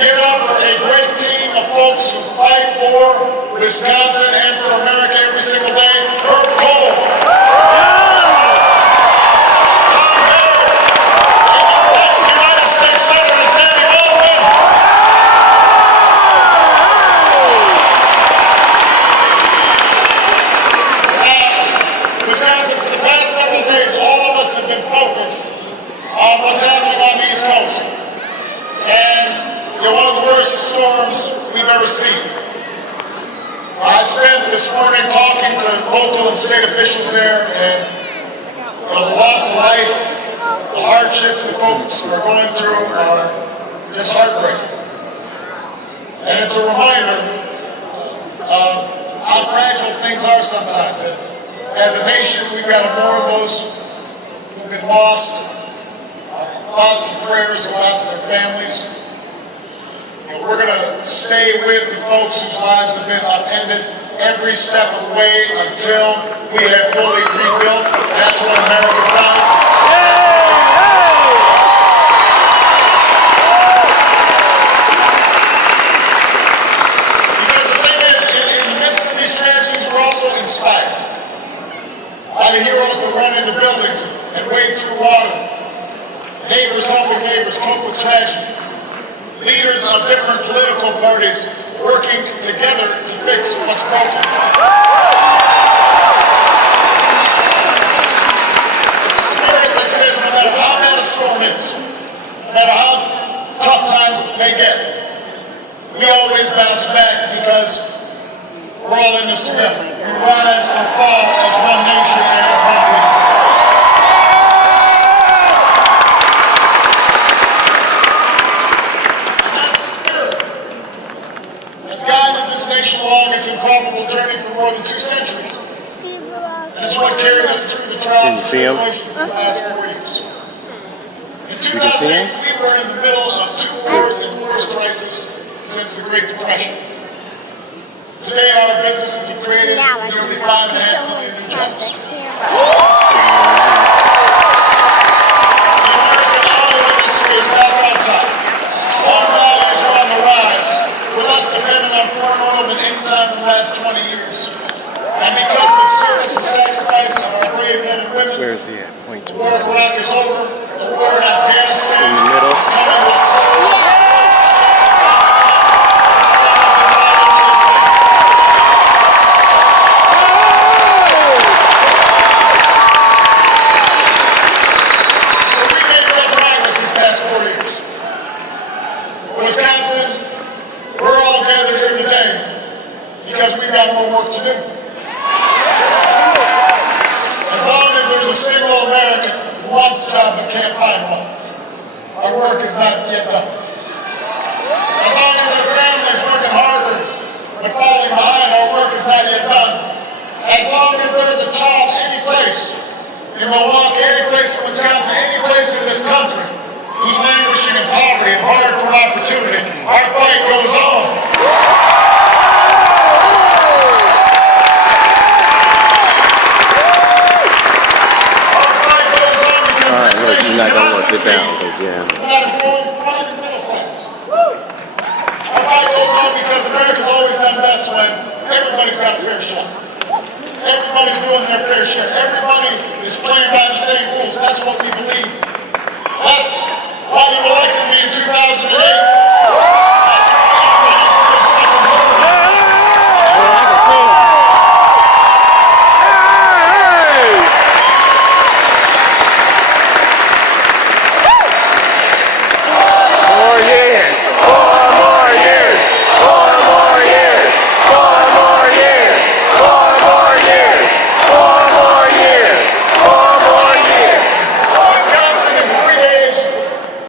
Give it up for a great team of folks who fight for Wisconsin and for America every single day. Herb Cole. Tom Baer. And your next United States Senator, Tammy Baldwin. Wisconsin, for the past several days, all of us have been focused on what's happening on the East Coast. And one of the worst storms we've ever seen. I spent this morning talking to local and state officials there, and the loss of life, the hardships that folks are going through are just heartbreaking. And it's a reminder of how fragile things are sometimes. And as a nation, we've got to mourn those who've been lost. Our thoughts and prayers go out to their families. We're going to stay with the folks whose lives have been upended every step of the way until we have fully rebuilt. That's what America does. Because the thing is, in the midst of these tragedies, we're also inspired by the heroes that run into buildings and wade through water. Neighbors helping neighbors cope with tragedy. Leaders of different political parties working together to fix what's broken. It's a spirit that says no matter how bad a storm is, no matter how tough times may get, we always bounce back because we're all in this together. We rise and fall as one nation and as one people. Along its improbable journey for more than 2 centuries. And it's what carried us through the trials and tribulations of the last 4 years. In 2008, we were in the middle of 2 wars and the worst crisis since the Great Depression. Today, our businesses have created nearly 5.5 million new jobs. The American auto industry is back on top. Home values are on the rise. We're less dependent on foreign oil than any time in the last 20 years. And because of the service and sacrifice of our brave men and women, the war in Iraq is over, the war in Afghanistan is coming to a close. So we made real progress these past 4 years. Wisconsin, we're all gathered here today because we've got more work to do. As long as there's a single American who wants a job but can't find one, our work is not yet done. As long as there are families working harder but falling behind, our work is not yet done. As long as there's a child any place in Milwaukee, any place in Wisconsin, any place in this country who's languishing in poverty and barred from opportunity, our fight goes on. Our fight goes on because this nation cannot succeed without a growing private middle class. Our fight goes on because America's always done best when everybody's got a fair shot. Everybody's doing their fair share. Everybody is playing by the same rules. That's what we believe. That's why you elected me in 2008.